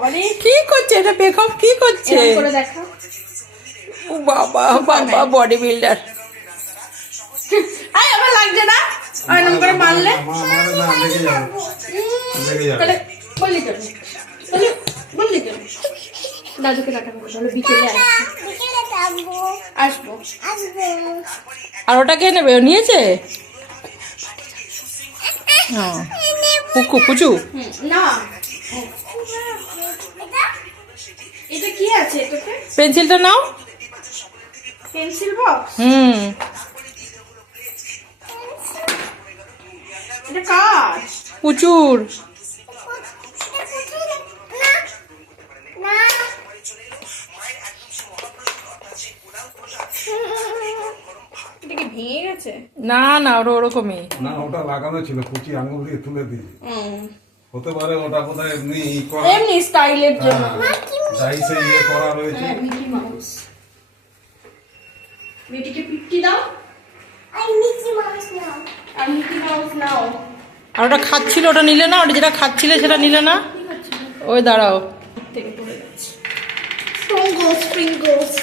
বাবারে কি করছে এটা? বেকআপ কি করছে? করে দেখা। ও বাবা বাবা, বডি বিল্ডার। আয় আমার লাগছে না, এরকম করে মারলে তাহলে বললি কেন? তাহলে বললি কেন? দাদুকে টাটা বলে তাহলে বিকেলে আসবো। আর ওটা কে নেবে? ও নিয়েছে? পুচু না, এটা কি আছে? এটাতে পেন্সিলটা নাও। Pencil box. এটা কার? পুচুর। এটা কি ভেঙে গেছে? না না, ওটা ওরকমই না, ওটা লাগানো ছিল, কুচি আঙুল দিয়ে তুলে দিয়েছি। হতে পারে ওটা কোথায় এমনি এমনি স্টাইলের জন্য ডাইসে ইয়ে করা রয়েছে। Mickey mouse. বেটিকে পিট্টি দাও। আর মিকি মাউস নাও। আর ওটা খাচ্ছিল, ওটা নিলে না? ওটা যেটা খাচ্ছিলে সেটা নিলে না? ওই দাঁড়াও, থেকে পড়ে যাচ্ছে। স্প্রিঙ্গলস